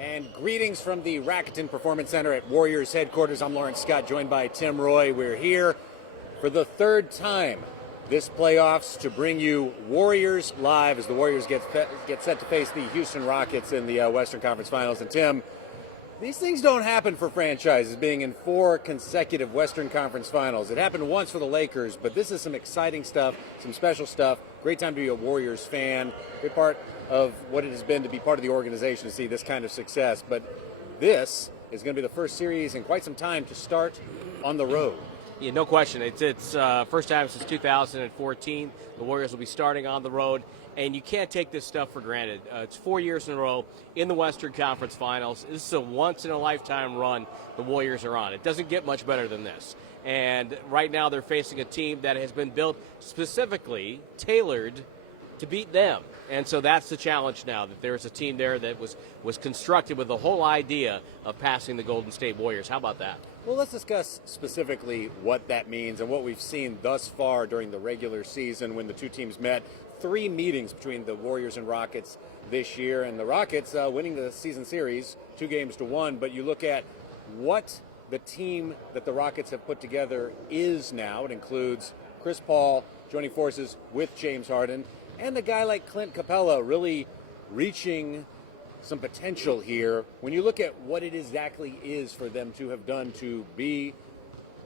And greetings from the Rakuten Performance Center at Warriors headquarters. I'm Laurence Scott, joined by Tim Roye. We're here for the third time this playoffs to bring you Warriors live as the Warriors get set to face the Houston Rockets in the Western Conference Finals. And Tim, these things don't happen for franchises being in 4 consecutive Western Conference Finals. It happened once for the Lakers, but this is some exciting stuff, some special stuff. Great time to be a Warriors fan. Great part of what it has been to be part of the organization to see this kind of success. But this is going to be the first series in quite some time to start on the road. Yeah, no question. It's first time since 2014. The Warriors will be starting on the road, and you can't take this stuff for granted. It's 4 years in a row in the Western Conference Finals. This is a once-in-a-lifetime run the Warriors are on. It doesn't get much better than this. And right now they're facing a team that has been built specifically, tailored to beat them. And so that's the challenge now, that there's a team there that was constructed with the whole idea of passing the Golden State Warriors. How about that? Well, let's discuss specifically what that means and what we've seen thus far during the regular season when the two teams met. 3 meetings between the Warriors and Rockets this year, and the Rockets winning the season series 2-1. But you look at what the team that the Rockets have put together is now. It includes Chris Paul joining forces with James Harden, and a guy like Clint Capella really reaching some potential here. When you look at what it exactly is for them to have done to be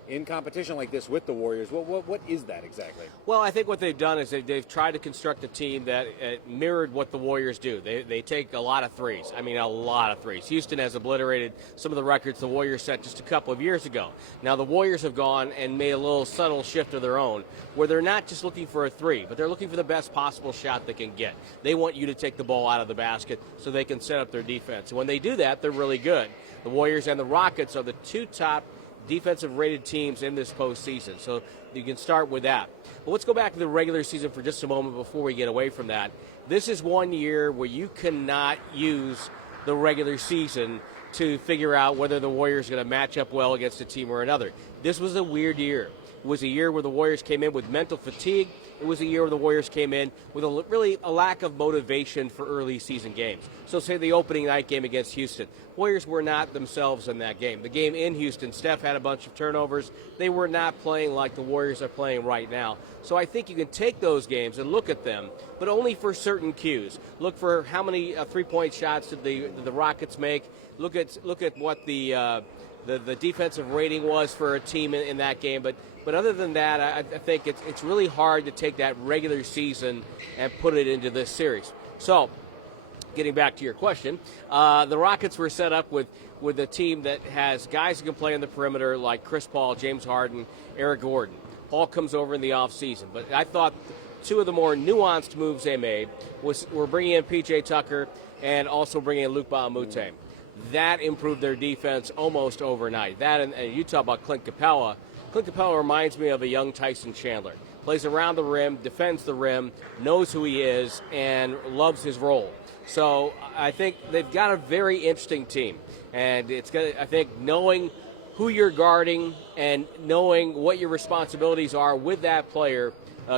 in competition like this with the Warriors, what is that exactly? Well, I think what they've done is they've tried to construct a team that mirrored what the Warriors do. They take a lot of threes. I mean, a lot of threes. Houston has obliterated some of the records the Warriors set just a couple of years ago. Now, the Warriors have gone and made a little subtle shift of their own, where they're not just looking for a three, but they're looking for the best possible shot they can get. They want you to take the ball out of the basket so they can set up their defense. And when they do that, they're really good. The Warriors and the Rockets are the 2 top defensive rated teams in this postseason. So you can start with that. But let's go back to the regular season for just a moment before we get away from that. This is one year where you cannot use the regular season to figure out whether the Warriors are going to match up well against a team or another. This was a weird year. It was a year where the Warriors came in with mental fatigue. It was a year where the Warriors came in with a lack of motivation for early season games. So say the opening night game against Houston. Warriors were not themselves in that game. The game in Houston, Steph had a bunch of turnovers. They were not playing like the Warriors are playing right now. So I think you can take those games and look at them, but only for certain cues. Look for how many three-point shots did the Rockets make. Look at what the defensive rating was for a team in that game. But other than that, I think it's really hard to take that regular season and put it into this series. So, getting back to your question, the Rockets were set up with a team that has guys who can play on the perimeter like Chris Paul, James Harden, Eric Gordon. Paul comes over in the offseason. But I thought 2 of the more nuanced moves they made were bringing in P.J. Tucker and also bringing in Luc Mbah a Moute. That improved their defense almost overnight. That and you talk about Clint Capella. Clint Capella reminds me of a young Tyson Chandler. Plays around the rim, defends the rim, knows who he is, and loves his role. So I think they've got a very interesting team. And it's gonna, I think knowing who you're guarding and knowing what your responsibilities are with that player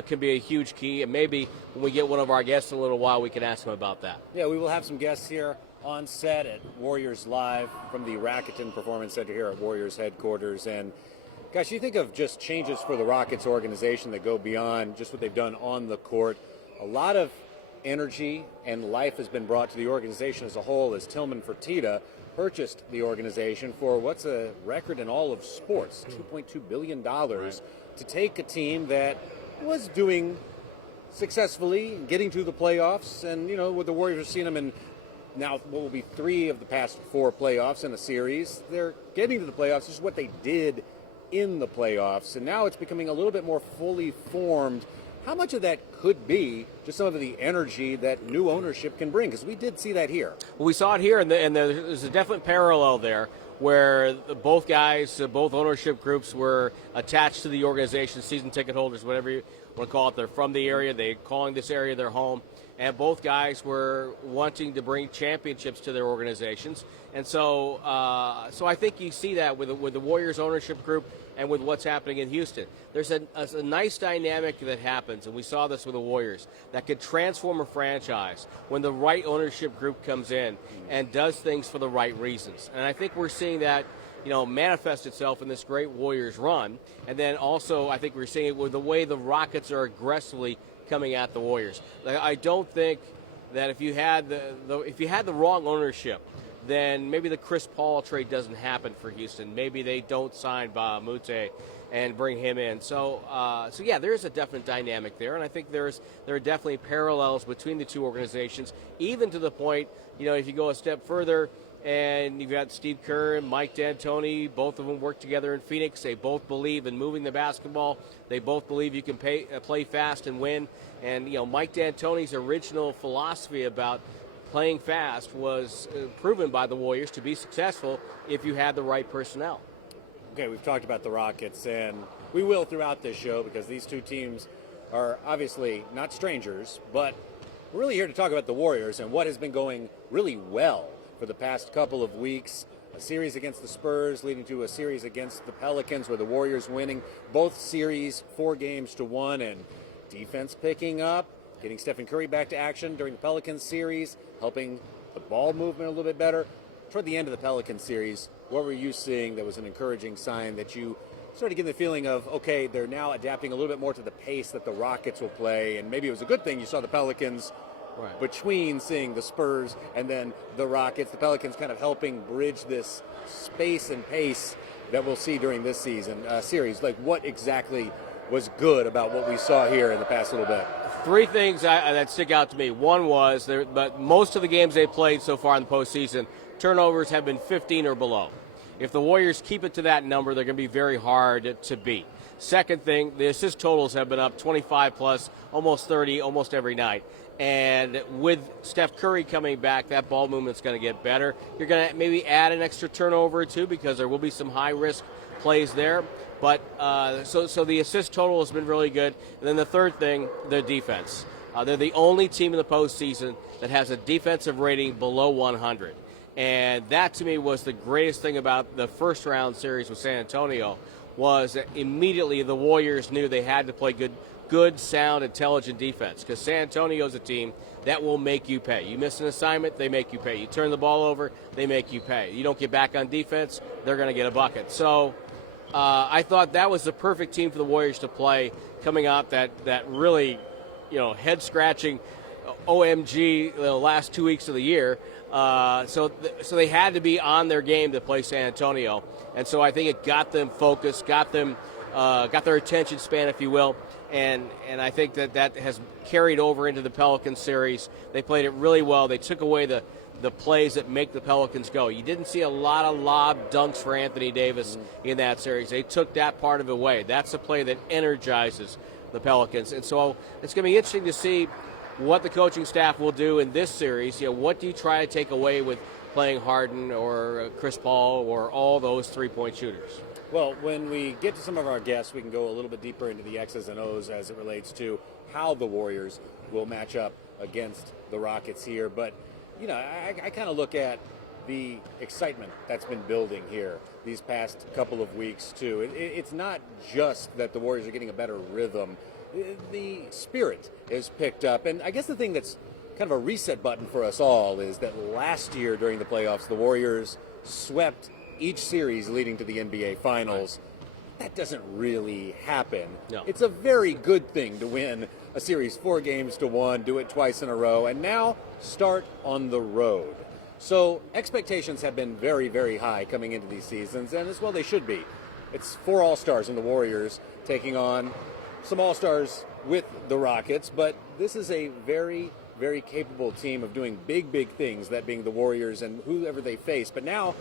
can be a huge key. And maybe when we get one of our guests in a little while, we can ask them about that. Yeah, we will have some guests here on set at Warriors Live from the Rakuten Performance Center here at Warriors headquarters. And gosh, you think of just changes for the Rockets organization that go beyond just what they've done on the court. A lot of energy and life has been brought to the organization as a whole as Tillman Fertitta purchased the organization for what's a record in all of sports, $2.2 billion, to take a team that was doing successfully, getting to the playoffs. And, you know, with the Warriors, we've seen them in now what will be 3 of the past 4 playoffs in a series. They're getting to the playoffs. This is what they did in the playoffs, and now it's becoming a little bit more fully formed. How much of that could be just some of the energy that new ownership can bring? Because we did see that here. Well, we saw it here, and there's a definite parallel there where both guys, both ownership groups were attached to the organization, season ticket holders, whatever you want to call it. They're from the area. They're calling this area their home. and both guys were wanting to bring championships to their organizations. And so I think you see that with the Warriors ownership group and with what's happening in Houston. There's a nice dynamic that happens, and we saw this with the Warriors, that could transform a franchise when the right ownership group comes in and does things for the right reasons. And I think we're seeing that manifest itself in this great Warriors run. And then also I think we're seeing it with the way the Rockets are aggressively coming at the Warriors. I don't think that if you had the wrong ownership, then maybe the Chris Paul trade doesn't happen for Houston. Maybe they don't sign Ba Mute and bring him in. So yeah, there is a definite dynamic there, and I think there are definitely parallels between the two organizations, even to the point, if you go a step further, and you've got Steve Kerr and Mike D'Antoni, both of them work together in Phoenix. They both believe in moving the basketball. They both believe you can play fast and win. And, Mike D'Antoni's original philosophy about playing fast was proven by the Warriors to be successful if you had the right personnel. Okay, we've talked about the Rockets, and we will throughout this show because these two teams are obviously not strangers, but we're really here to talk about the Warriors and what has been going really well for the past couple of weeks. A series against the Spurs leading to a series against the Pelicans where the Warriors winning both series 4-1, and defense picking up, getting Stephen Curry back to action during the Pelicans series, helping the ball movement a little bit better. Toward the end of the Pelicans series, what were you seeing that was an encouraging sign that you started getting the feeling of, okay, they're now adapting a little bit more to the pace that the Rockets will play, and maybe it was a good thing you saw the Pelicans right between seeing the Spurs and then the Rockets, the Pelicans kind of helping bridge this space and pace that we'll see during this series. Like, what exactly was good about what we saw here in the past little bit? Three things that stick out to me. One was, but most of the games they played so far in the postseason, turnovers have been 15 or below. If the Warriors keep it to that number, they're going to be very hard to beat. Second thing, the assist totals have been up 25 plus, almost 30, almost every night. And with Steph Curry coming back, that ball movement's going to get better. You're going to maybe add an extra turnover or two because there will be some high-risk plays there. But so the assist total has been really good. And then the third thing, the defense. They're the only team in the postseason that has a defensive rating below 100. And that, to me, was the greatest thing about the first-round series with San Antonio, was that immediately the Warriors knew they had to play good, sound, intelligent defense, because San Antonio's a team that will make you pay. You miss an assignment, they make you pay. You turn the ball over, they make you pay. You don't get back on defense, they're going to get a bucket. So I thought that was the perfect team for the Warriors to play, coming out that really, head-scratching OMG the last 2 weeks of the year. So they had to be on their game to play San Antonio, and so I think it got them focused, got their attention span, if you will. And I think that has carried over into the Pelicans series. They played it really well. They took away the plays that make the Pelicans go. You didn't see a lot of lob dunks for Anthony Davis in that series. They took that part of it away. That's a play that energizes the Pelicans. And so it's going to be interesting to see what the coaching staff will do in this series. What do you try to take away with playing Harden or Chris Paul or all those three-point shooters? Well, when we get to some of our guests, we can go a little bit deeper into the X's and O's as it relates to how the Warriors will match up against the Rockets here. But, I kind of look at the excitement that's been building here these past couple of weeks, too. It's not just that the Warriors are getting a better rhythm. The spirit is picked up. And I guess the thing that's kind of a reset button for us all is that last year during the playoffs, the Warriors swept each series leading to the NBA Finals. That doesn't really happen. No. It's a very good thing to win a series 4-1, do it twice in a row, and now start on the road. So expectations have been very, very high coming into these seasons, and as well they should be. It's 4 All-Stars in the Warriors taking on some All-Stars with the Rockets, but this is a very, very capable team of doing big, big things, that being the Warriors and whoever they face. But now,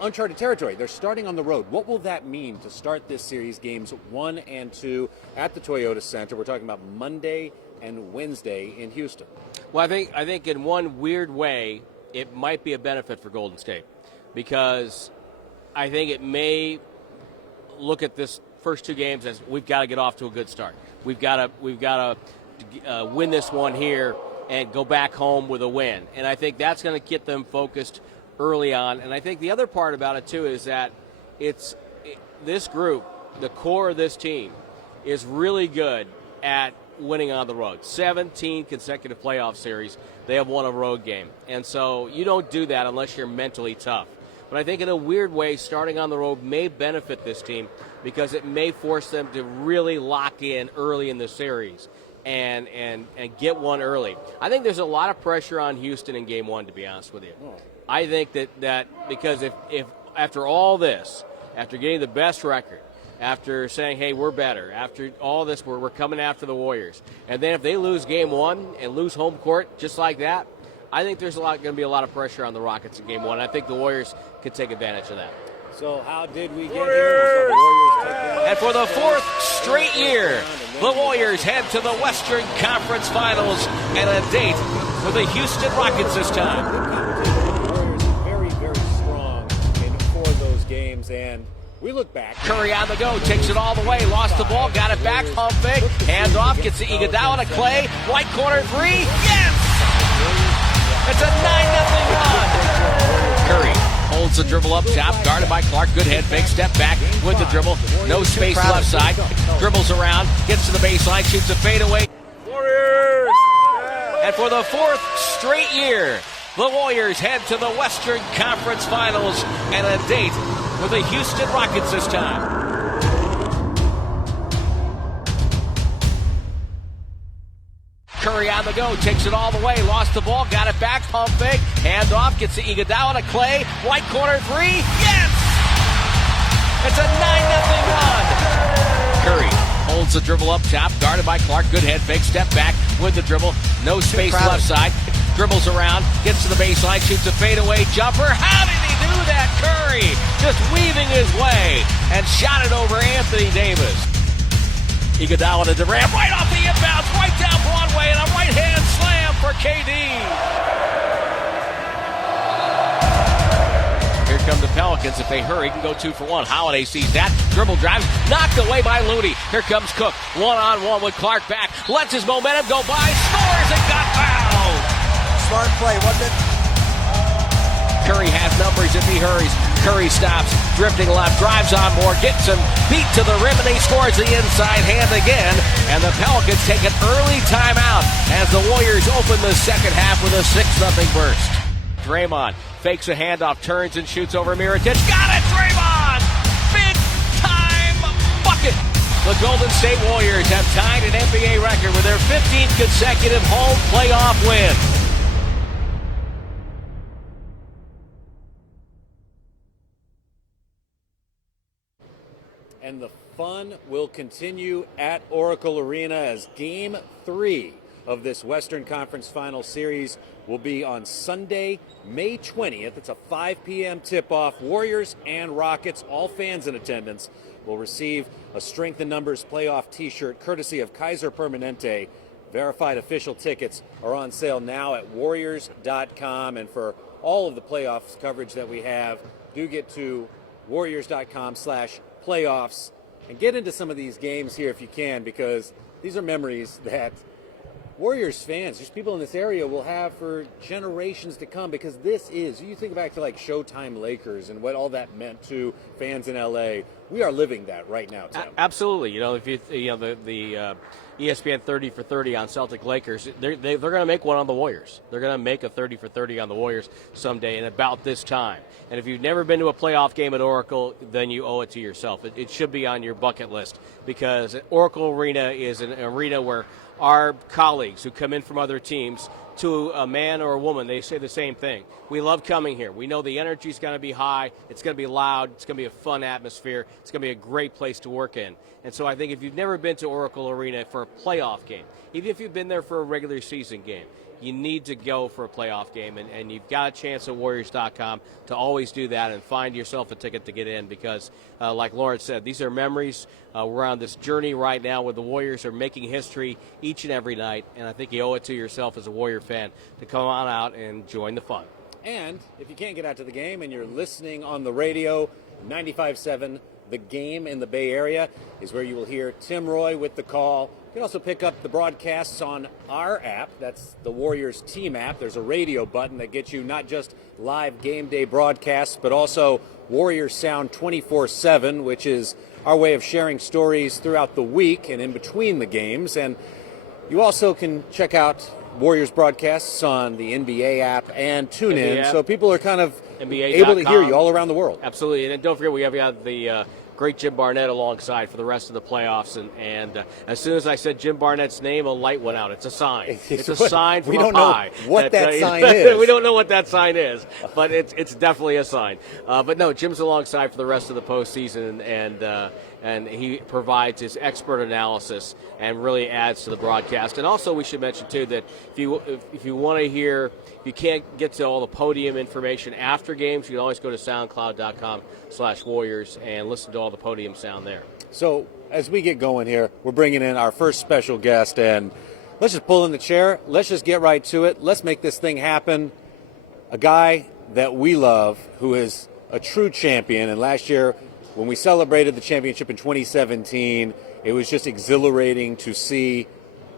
uncharted territory. They're starting on the road. What will that mean to start this series, games 1 and 2 at the Toyota Center? We're talking about Monday and Wednesday in Houston. Well, I think in one weird way, it might be a benefit for Golden State, because I think it may look at this first 2 games as we've got to get off to a good start. We've got to win this one here and go back home with a win. And I think that's going to get them focused early on. And I think the other part about it, too, is that this group, the core of this team, is really good at winning on the road. 17 consecutive playoff series, they have won a road game. And so you don't do that unless you're mentally tough. But I think in a weird way, starting on the road may benefit this team because it may force them to really lock in early in the series and get one early. I think there's a lot of pressure on Houston in Game 1, to be honest with you. I think that because if after all this, after getting the best record, after saying, hey, we're better, after all this, we're coming after the Warriors, and then if they lose Game 1 and lose home court just like that, I think there's going to be a lot of pressure on the Rockets in Game 1. I think the Warriors could take advantage of that. So how did we get here? So the Warriors take that. And for the fourth straight year, the Warriors head to the Western Conference Finals and a date for the Houston Rockets this time. The Warriors very, very strong in 4 of those games, and we look back. Curry on the go, takes it all the way, lost the ball, got it back, pump fake, hands off, gets to Iguodala to Clay, right corner 3, yes! It's a 9-0 run. Curry holds the dribble up top, guarded by Clark. Good head fake, step back with the dribble. No space left side. Dribbles around, gets to the baseline, shoots a fadeaway. Warriors! And for the fourth straight year, the Warriors head to the Western Conference Finals and a date with the Houston Rockets this time. Curry on the go, takes it all the way, lost the ball, got it back, pump fake, hand off, gets to Iguodala to Clay, right corner 3, yes! It's a 9-0 run. Curry holds the dribble up top, guarded by Clark, good head fake, step back with the dribble, no space left side, dribbles around, gets to the baseline, shoots a fadeaway jumper. How did he do that, Curry? Just weaving his way and shot it over Anthony Davis. Iguodala to Durant, right off the inbounds, right down Broadway, and a right-hand slam for KD. Here come the Pelicans. If they hurry, can go 2 for 1. Holiday sees that, dribble drives, knocked away by Looney. Here comes Cook, one-on-one with Clark back, lets his momentum go by, scores and got fouled. Smart play, wasn't it? Curry has numbers if he hurries. Curry stops, drifting left, drives on more, gets him beat to the rim, and he scores the inside hand again. And the Pelicans take an early timeout as the Warriors open the second half with a 6-0 burst. Draymond fakes a handoff, turns and shoots over Mirotic. Got it, Draymond! Big time bucket! The Golden State Warriors have tied an NBA record with their 15th consecutive home playoff win. And the fun will continue at Oracle Arena as Game 3 of this Western Conference Final Series will be on Sunday, May 20th. It's a 5 p.m. tip-off. Warriors and Rockets, all fans in attendance, will receive a Strength in Numbers playoff T-shirt courtesy of Kaiser Permanente. Verified official tickets are on sale now at Warriors.com. And for all of the playoffs coverage that we have, do get to Warriors.com/playoffs and get into some of these games here if you can, because these are memories that Warriors fans, just people in this area, will have for generations to come, because this is, you think back to like Showtime Lakers and what all that meant to fans in LA. We are living that right now, Tim. Absolutely. You know, if the ESPN 30 for 30 on Celtic Lakers, they're going to make one on the Warriors. They're going to make a 30 for 30 on the Warriors someday, and about this time. And if you've never been to a playoff game at Oracle, then you owe it to yourself. It should be on your bucket list, because Oracle Arena is an arena where our colleagues who come in from other teams, to a man or a woman, they say the same thing. We love coming here. We know the energy is going to be high. It's going to be loud. It's going to be a fun atmosphere. It's going to be a great place to work in. And so I think if you've never been to Oracle Arena for a playoff game, even if you've been there for a regular season game, you need to go for a playoff game, and you've got a chance at Warriors.com to always do that and find yourself a ticket to get in, because, like Laurence said, these are memories. We're on this journey right now where the Warriors are making history each and every night, and I think you owe it to yourself as a Warrior fan to come on out and join the fun. And if you can't get out to the game and you're listening on the radio, 95.7, The Game in the Bay Area is where you will hear Tim Roye with the call. can also pick up the broadcasts on our app. That's the Warriors team app. There's a radio button that gets you not just live game day broadcasts, but also Warriors Sound 24/7, which is our way of sharing stories throughout the week and in between the games. And you also can check out Warriors broadcasts on the NBA app and TuneIn, so people are kind of able to hear you all around the world. Absolutely, and then don't forget we have the great Jim Barnett alongside for the rest of the playoffs, and as soon as I said Jim Barnett's name, a light went out. It's a sign. It's a sign from up high. We don't know what that sign is. We don't know what that sign is, but it's definitely a sign. But no, Jim's alongside for the rest of the postseason, and he provides his expert analysis and really adds to the broadcast. And also, we should mention too that if you want to hear, if you can't get to all the podium information after games, you can always go to SoundCloud.com/Warriors and listen to all the podium sound there. So as we get going here, we're bringing in our first special guest, and let's just pull in the chair. Let's just get right to it. Let's make this thing happen. A guy that we love, who is a true champion, and last year, when we celebrated the championship in 2017, it was just exhilarating to see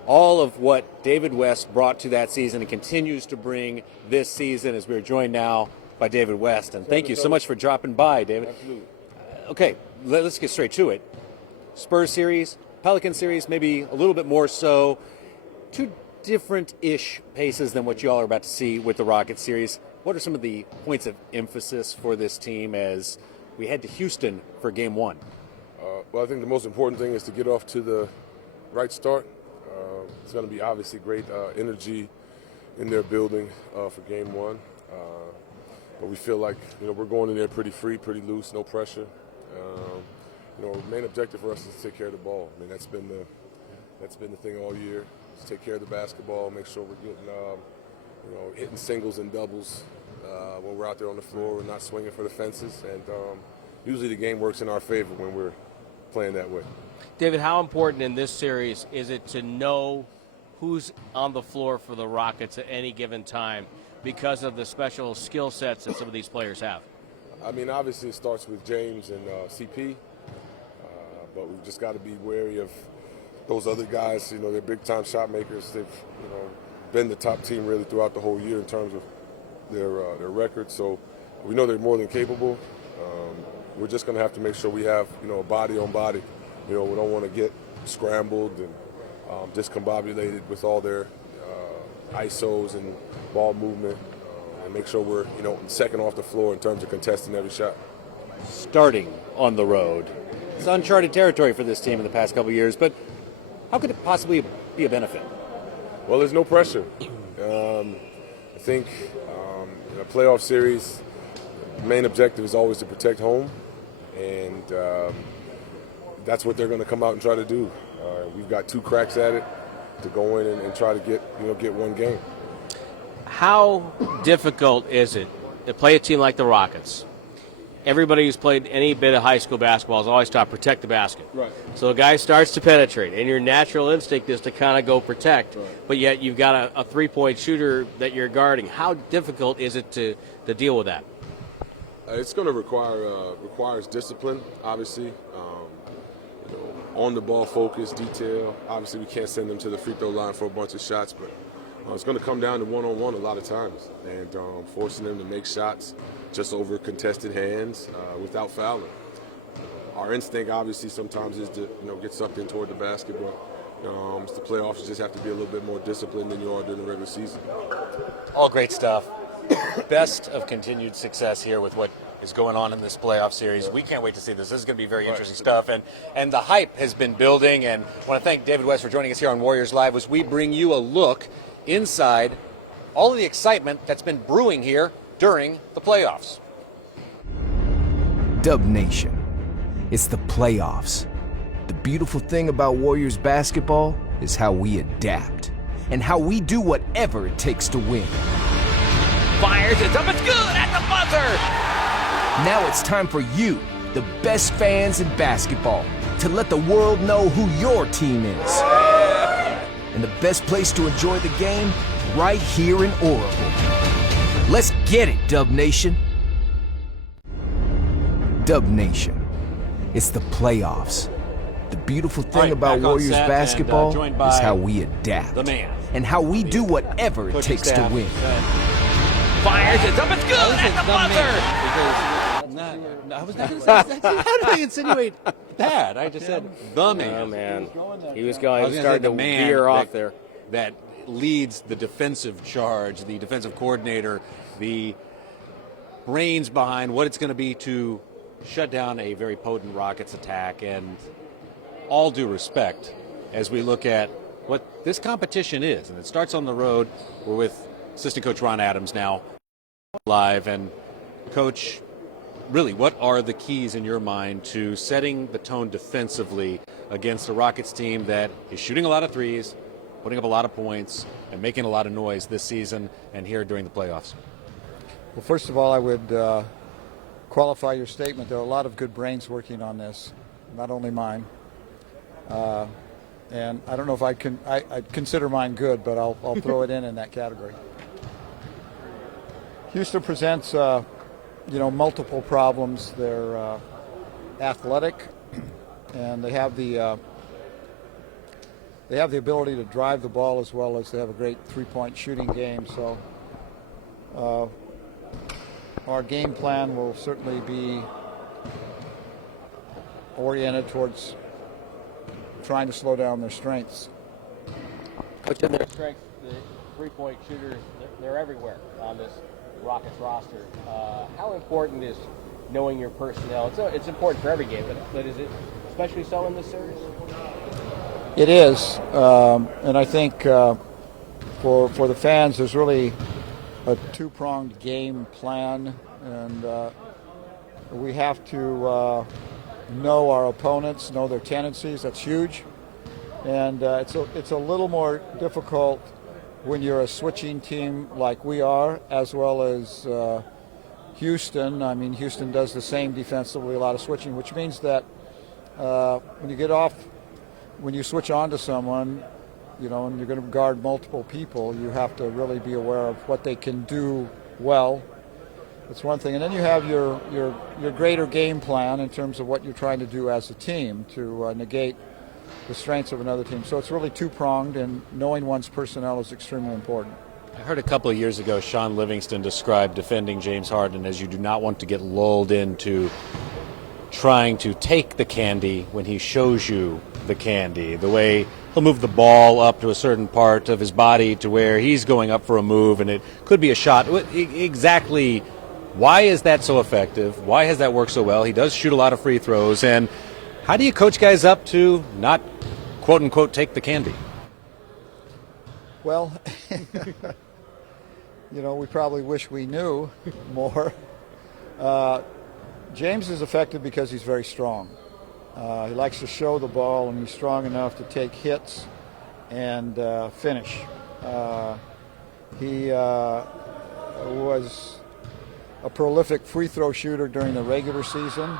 all of what David West brought to that season and continues to bring this season, as we're joined now by David West. And thank you so much for dropping by, David. Absolutely. Okay, let's get straight to it. Spurs series, Pelican series, maybe a little bit more so. Two different-ish paces than what you all are about to see with the Rockets series. What are some of the points of emphasis for this team as we head to Houston for Game 1? Well, I think the most important thing is to get off to the right start. It's going to be obviously great energy in their building for Game 1. But we feel like we're going in there pretty free, pretty loose, no pressure. Main objective for us is to take care of the ball. I mean, that's been the thing all year. Just take care of the basketball, make sure we're getting hitting singles and doubles when we're out there on the floor. We're not swinging for the fences, and usually the game works in our favor when we're playing that way. David, how important in this series is it to know who's on the floor for the Rockets at any given time because of the special skill sets that some of these players have? I mean, obviously it starts with James and CP, but we've just got to be wary of those other guys. They're big-time shot makers. They've been the top team really throughout the whole year in terms of their record. So we know they're more than capable. We're just going to have to make sure we have a body on body. We don't want to get scrambled and discombobulated with all their ISOs and ball movement, and make sure we're second off the floor in terms of contesting every shot. Starting on the road. It's uncharted territory for this team in the past couple of years, but how could it possibly be a benefit? Well, there's no pressure. I think in a playoff series, the main objective is always to protect home, and that's what they're going to come out and try to do. We've got 2 cracks at it to go in and try to get one game. How difficult is it to play a team like the Rockets? Everybody who's played any bit of high school basketball is always taught protect the basket. Right. So a guy starts to penetrate, and your natural instinct is to kind of go protect, right. But yet you've got a three-point shooter that you're guarding. How difficult is it to deal with that? It's going to requires discipline, obviously. On the ball focus, detail. Obviously, we can't send them to the free throw line for a bunch of shots, but it's going to come down to one-on-one a lot of times, and forcing them to make shots just over contested hands without fouling. Our instinct, obviously, sometimes is to get sucked in toward the basket, but it's the playoffs. You just have to be a little bit more disciplined than you are during the regular season. All great stuff. Best of continued success here with what is going on in this playoff series. We can't wait to see this. This is going to be very interesting stuff. And the hype has been building. And I want to thank David West for joining us here on Warriors Live as we bring you a look inside all of the excitement that's been brewing here during the playoffs. Dub Nation. It's the playoffs. The beautiful thing about Warriors basketball is how we adapt and how we do whatever it takes to win. Fires it up, it's good at the buzzer! Now it's time for you, the best fans in basketball, to let the world know who your team is. And the best place to enjoy the game, right here in Oracle. Let's get it, Dub Nation. Dub Nation. It's the playoffs. The beautiful All thing right, about back on Warriors set and, basketball joined by is how we adapt. the man. And how we do whatever it Coaching takes to staff. win. Fires, it's up, it's good at the buzzer. I was not going to say that. How did I insinuate that? I just said the man. Oh, man. He was I going, was he gonna say started the to man veer off that- there. That leads the defensive charge, the defensive coordinator, the brains behind what it's going to be to shut down a very potent Rockets attack. And all due respect, as we look at what this competition is, and it starts on the road. We're with assistant coach Ron Adams now live. And coach, really, what are the keys in your mind to setting the tone defensively against a Rockets team that is shooting a lot of threes, putting up a lot of points, and making a lot of noise this season and here during the playoffs? Well, first of all, I would qualify your statement. There are a lot of good brains working on this, not only mine. And I don't know if I'd consider mine good, but I'll throw it in that category. Houston presents, multiple problems. They're athletic, and they have the ability to drive the ball as well as they have a great three-point shooting game. So our game plan will certainly be oriented towards trying to slow down their strengths. Coach, in their strength, the three-point shooters, they're everywhere on this Rockets roster. How important is knowing your personnel? It's important for every game, but is it especially so in this series? It is, and I think for the fans, there's really a two-pronged game plan, and we have to know our opponents, know their tendencies. That's huge, and it's a little more difficult when you're a switching team like we are, as well as Houston. I mean, Houston does the same defensively, a lot of switching, which means that when you switch on to someone, and you're going to guard multiple people, you have to really be aware of what they can do well. That's one thing. And then you have your greater game plan in terms of what you're trying to do as a team to negate the strengths of another team. So it's really two-pronged, and knowing one's personnel is extremely important. I heard a couple of years ago Sean Livingston describe defending James Harden as you do not want to get lulled into trying to take the candy when he shows you the candy. The way he'll move the ball up to a certain part of his body to where he's going up for a move and it could be a shot. Exactly why is that so effective? Why has that worked so well? He does shoot a lot of free throws. And how do you coach guys up to not, quote unquote, take the candy? Well, we probably wish we knew more. James is effective because he's very strong. He likes to show the ball, and he's strong enough to take hits and finish. He was a prolific free throw shooter during the regular season.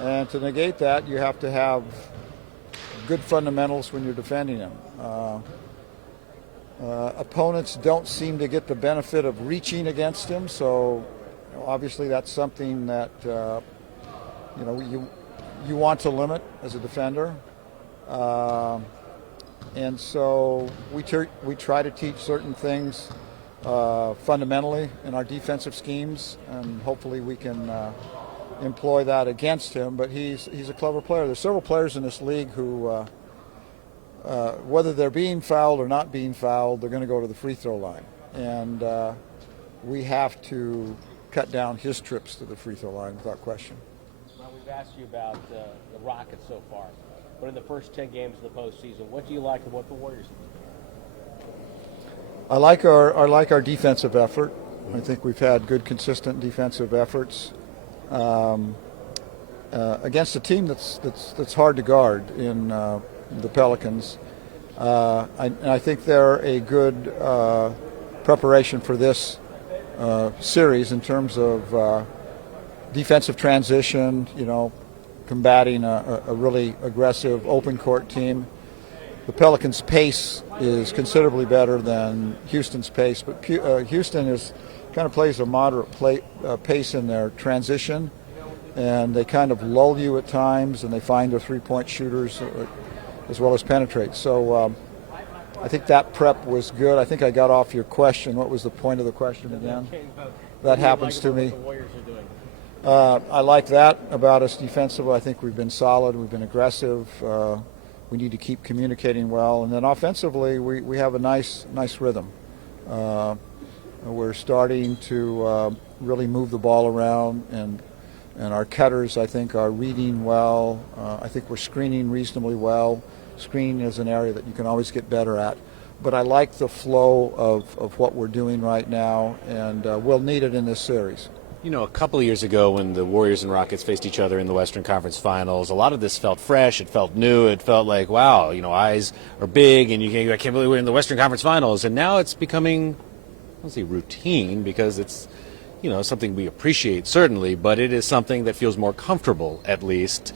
And to negate that, you have to have good fundamentals when you're defending him. Opponents don't seem to get the benefit of reaching against him, so obviously that's something that you want to limit as a defender. And so we try to teach certain things fundamentally in our defensive schemes, and hopefully we can employ that against him. But he's a clever player. There's several players in this league who, whether they're being fouled or not being fouled, they're going to go to the free throw line. And we have to cut down his trips to the free throw line without question. Well, we've asked you about the Rockets so far, but in the first 10 games of the postseason, what do you like of what the Warriors have done? I like our defensive effort. I think we've had good, consistent defensive efforts against a team that's hard to guard in the Pelicans. I think they're a good preparation for this series in terms of defensive transition, combating a really aggressive open court team. The Pelicans' pace is considerably better than Houston's pace, but Houston kind of plays a moderate pace in their transition, and they kind of lull you at times, and they find their three-point shooters as well as penetrate. So I think that prep was good. I think I got off your question. What was the point of the question again? That happens to me. I like that about us defensively. I think we've been solid. We've been aggressive. We need to keep communicating well. And then offensively, we have a nice rhythm. We're starting to really move the ball around, and our cutters, I think, are reading well. I think we're screening reasonably well. Screening is an area that you can always get better at. But I like the flow of what we're doing right now, and we'll need it in this series. You know, a couple of years ago when the Warriors and Rockets faced each other in the Western Conference Finals, a lot of this felt fresh. It felt new. It felt like, wow, you know, eyes are big, and I can't believe we're in the Western Conference Finals. And now it's becoming, I won't say routine, because it's, you know, something we appreciate, certainly, but it is something that feels more comfortable, at least.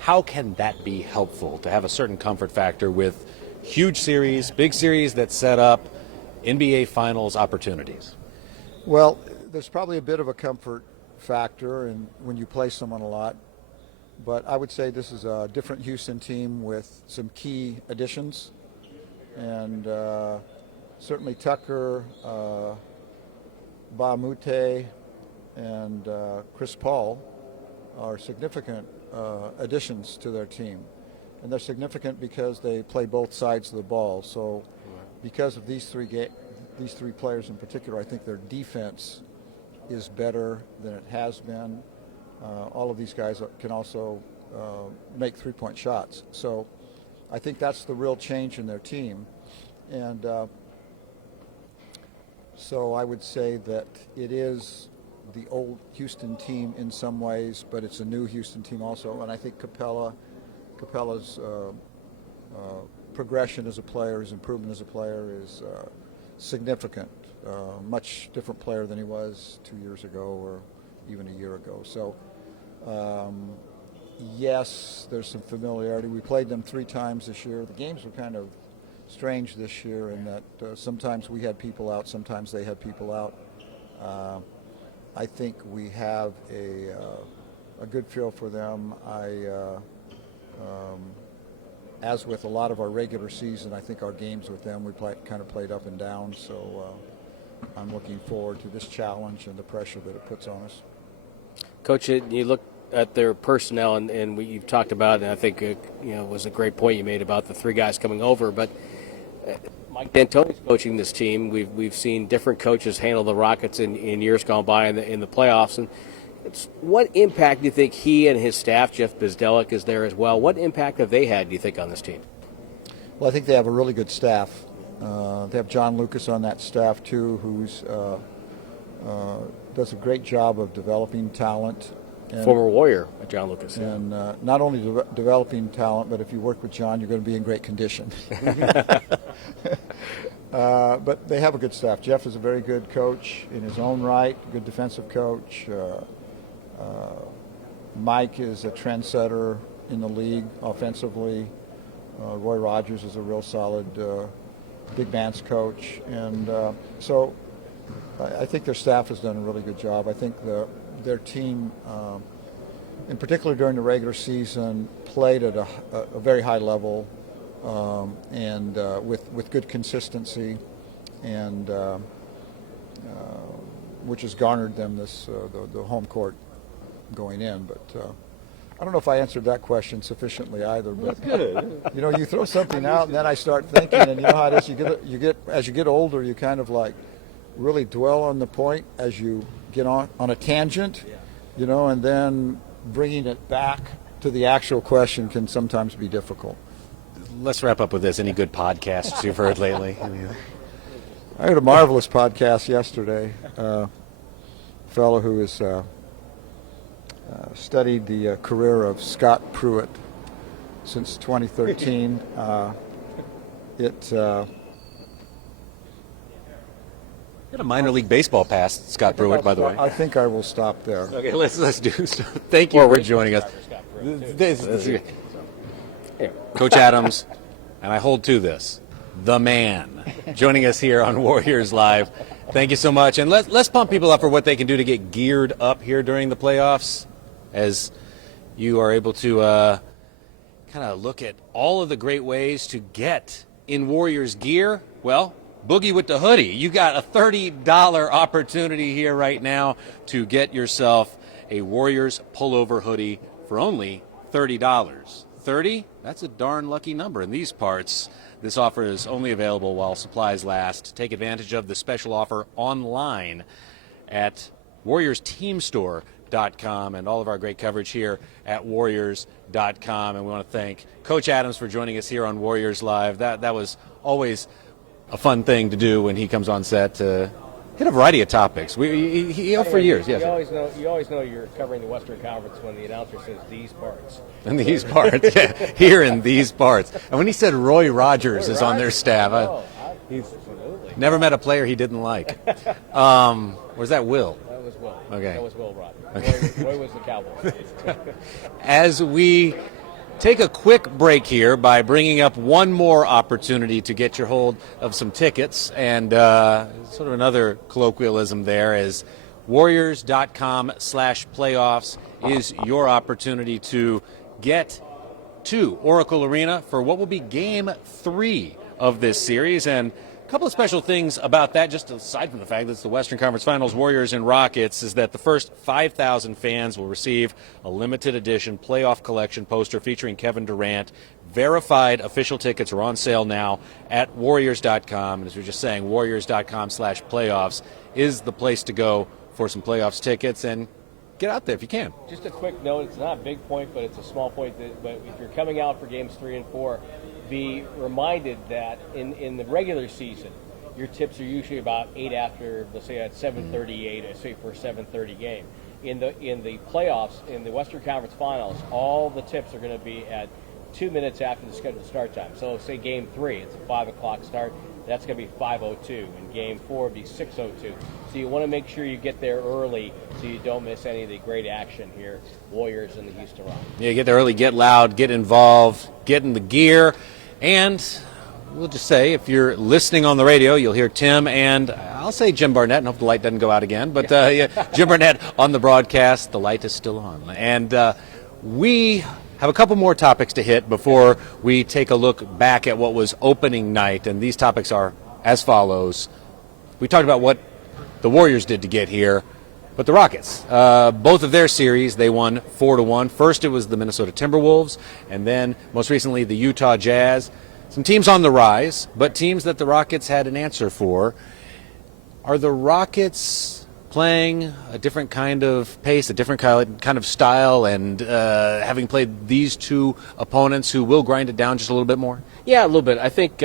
How can that be helpful, to have a certain comfort factor with huge series, big series that set up NBA Finals opportunities? Well, there's probably a bit of a comfort factor when you play someone a lot, but I would say this is a different Houston team with some key additions, and certainly Tucker, Bahamute, and Chris Paul are significant additions to their team, and they're significant because they play both sides of the ball. So because of these three players in particular, I think their defense is better than it has been. All of these guys can also make three-point shots. So I think that's the real change in their team. And so I would say that it is the old Houston team in some ways, but it's a new Houston team also. And I think Capella's progression as a player, his improvement as a player is significant. Much different player than he was 2 years ago or even a year ago. So, yes, there's some familiarity. We played them 3 times this year. The games were kind of strange this year in that sometimes we had people out, sometimes they had people out. I think we have a good feel for them. As with a lot of our regular season, I think our games with them, we kind of played up and down. So I'm looking forward to this challenge and the pressure that it puts on us. Coach, you look at their personnel, and you've talked about, and I think it was a great point you made about the 3 guys coming over. But Mike D'Antoni's coaching this team. We've seen different coaches handle the Rockets in years gone by in the playoffs. And what impact do you think he and his staff, Jeff Bzdelik is there as well, what impact have they had, do you think, on this team? Well, I think they have a really good staff. They have John Lucas on that staff, too, who's does a great job of developing talent. And, former Warrior, John Lucas. And not only developing talent, but if you work with John, you're going to be in great condition. But they have a good staff. Jeff is a very good coach in his own right, good defensive coach. Mike is a trendsetter in the league offensively. Roy Rogers is a real solid big man's coach. And so I think their staff has done a really good job. I think their team, in particular during the regular season, played at a very high level and with good consistency, and which has garnered them the home court going in. But I don't know if I answered that question sufficiently either. But you throw something out, and then I start thinking, and you know how it is. As you get older, you kind of like really dwell on the point as you get on a tangent, and then bringing it back to the actual question can sometimes be difficult. Let's wrap up with this. Any good podcasts you've heard lately? I heard a marvelous podcast yesterday. A fellow who has studied the career of Scott Pruitt since 2013. Got a minor league baseball pass, Scott Pruitt, by the way. I think I will stop there. Okay, let's do. Thank you for joining us. Coach Adams, and I hold to this, the man, joining us here on Warriors Live. Thank you so much, and let's pump people up for what they can do to get geared up here during the playoffs. as you are able to kind of look at all of the great ways to get in Warriors gear. Well, boogie with the hoodie. You got a $30 opportunity here right now to get yourself a Warriors pullover hoodie for only $30. 30? That's a darn lucky number in these parts. This offer is only available while supplies last. Take advantage of the special offer online at WarriorsTeamStore.com and all of our great coverage here at Warriors.com. And we want to thank Coach Adams for joining us here on Warriors Live. That was always a fun thing to do when he comes on set to hit a variety of topics. For years, yes. You always know you're covering the Western Conference when the announcer says these parts. In these parts, yeah, here in these parts. And when he said Roy Rogers is on their staff, he's never met a player he didn't like. Was that Will? That was Will. Okay. That was Will Rogers. Okay. Roy was the Cowboy. As we take a quick break here by bringing up one more opportunity to get your hold of some tickets, and sort of another colloquialism there is Warriors.com/playoffs is your opportunity to get to Oracle Arena for what will be Game 3 of this series. And a couple of special things about that, just aside from the fact that it's the Western Conference Finals, Warriors and Rockets, is that the first 5,000 fans will receive a limited edition playoff collection poster featuring Kevin Durant. Verified official tickets are on sale now at Warriors.com. And as we were just saying, Warriors.com/playoffs is the place to go for some playoffs tickets, and get out there if you can. Just a quick note, it's not a big point, but it's a small point. But if you're coming out for games 3 and 4, be reminded that in the regular season, your tips are usually about 8 after, let's say at 7:38, say for a 7:30 game. In the playoffs, in the Western Conference Finals, all the tips are going to be at 2 minutes after the scheduled start time. So say game 3, it's a 5 o'clock start. That's going to be 5:02. And game 4 would be 6:02. So you want to make sure you get there early so you don't miss any of the great action here, Warriors and the Houston Rockets. Yeah, get there early, get loud, get involved, get in the gear. And we'll just say, if you're listening on the radio, you'll hear Tim and I'll say Jim Barnett, and hope the light doesn't go out again. But Jim Barnett on the broadcast. The light is still on. And we have a couple more topics to hit before we take a look back at what was opening night. And these topics are as follows. We talked about what the Warriors did to get here, but the Rockets, both of their series, they won 4-1. First it was the Minnesota Timberwolves, and then most recently the Utah Jazz. Some teams on the rise, but teams that the Rockets had an answer for. Are the Rockets playing a different kind of pace, a different kind of style, and having played these two opponents who will grind it down just a little bit more? Yeah, a little bit. I think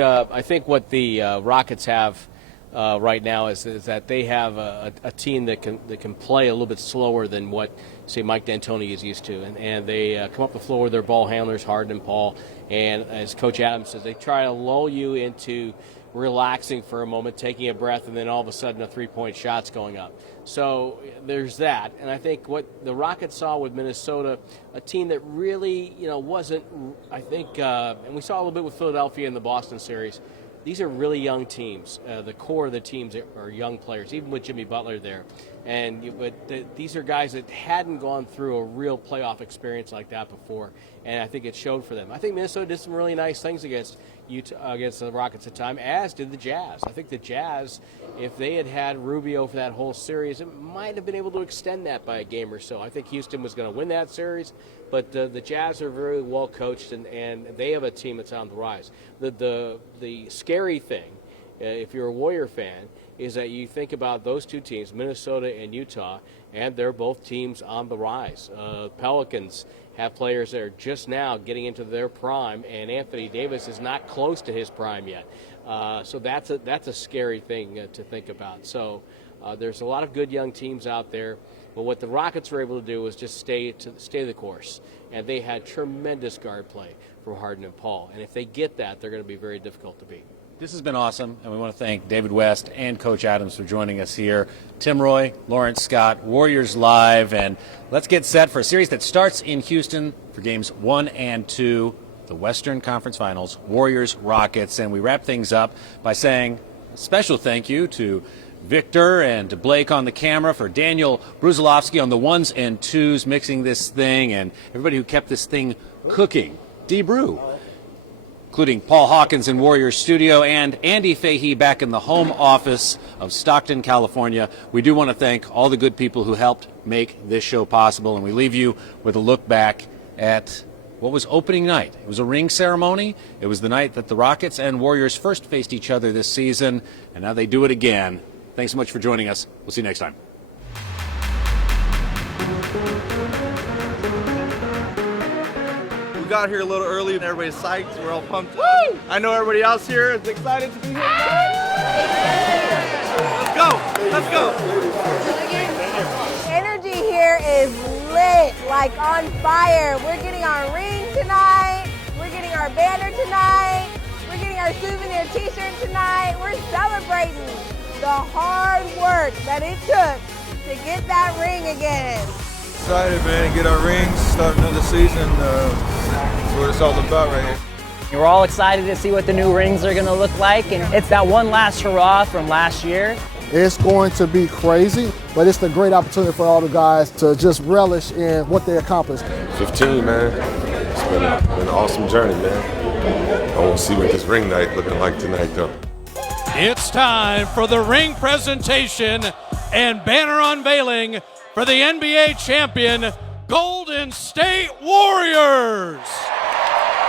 what the Rockets have right now is that they have a team that can play a little bit slower than what, say, Mike D'Antoni is used to, and they come up the floor with their ball handlers, Harden and Paul, and as Coach Adams says, they try to lull you into relaxing for a moment, taking a breath, and then all of a sudden a three-point shot's going up. So there's that, and I think what the Rockets saw with Minnesota, a team that really, wasn't, I think, and we saw a little bit with Philadelphia in the Boston series. These are really young teams. The core of the teams are young players, even with Jimmy Butler there. These are guys that hadn't gone through a real playoff experience like that before, and I think it showed for them. I think Minnesota did some really nice things against the Rockets at the time, as did the Jazz. I think the Jazz, if they had had Rubio for that whole series, it might have been able to extend that by a game or so. I think Houston was going to win that series, but the Jazz are very well coached, and they have a team that's on the rise. The scary thing, if you're a Warrior fan, is that you think about those two teams, Minnesota and Utah, and they're both teams on the rise. Pelicans have players that are just now getting into their prime, and Anthony Davis is not close to his prime yet. So that's a scary thing to think about. So there's a lot of good young teams out there, but what the Rockets were able to do was just stay the course, and they had tremendous guard play from Harden and Paul. And if they get that, they're going to be very difficult to beat. This has been awesome, and we want to thank David West and Coach Adams for joining us here. Tim Roye, Laurence Scott, Warriors Live, and let's get set for a series that starts in Houston for games 1 and 2, the Western Conference Finals, Warriors, Rockets, and we wrap things up by saying a special thank you to Victor, and to Blake on the camera, for Daniel Brusilowski on the ones and twos, mixing this thing, and everybody who kept this thing cooking. D-Brew, including Paul Hawkins in Warriors Studio and Andy Fahey back in the home office of Stockton, California. We do want to thank all the good people who helped make this show possible, and we leave you with a look back at what was opening night. It was a ring ceremony. It was the night that the Rockets and Warriors first faced each other this season, and now they do it again. Thanks so much for joining us. We'll see you next time. We got here a little early and everybody's psyched. We're all pumped up. I know everybody else here is excited to be here. Let's go. Let's go. Energy here is lit, like on fire. We're getting our ring tonight. We're getting our banner tonight. We're getting our souvenir t-shirt tonight. We're celebrating the hard work that it took to get that ring again. Excited, man, get our rings, start another season. That's what it's all about right here. We're all excited to see what the new rings are going to look like, and it's that one last hurrah from last year. It's going to be crazy, but it's a great opportunity for all the guys to just relish in what they accomplished. 15, man. It's been an awesome journey, man. I want to see what this ring night looking like tonight, though. It's time for the ring presentation and banner unveiling for the NBA champion Golden State Warriors.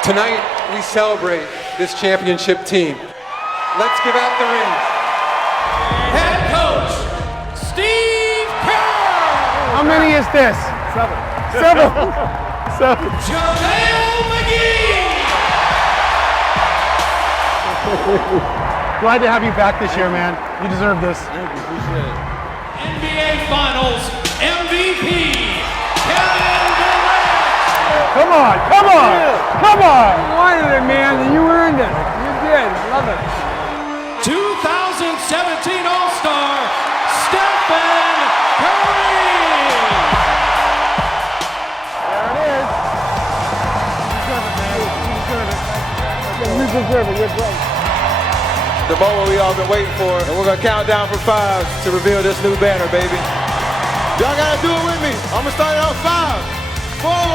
Tonight, we celebrate this championship team. Let's give out the rings. Head coach, Steve Kerr. How many is this? 7. 7. JaVale McGee. Glad to have you back this year, man. You deserve this. Thank you, appreciate it. NBA Finals MVP, Kevin Durant. Come on. You wanted it, man. You earned it. You did. Love it. 2017 All-Star, Stephen Curry. There it is. You deserve it. You're great. The moment we all been waiting for, and we're gonna count down from 5 to reveal this new banner, baby. Y'all gotta do it with me. I'm gonna start it on 5, 4.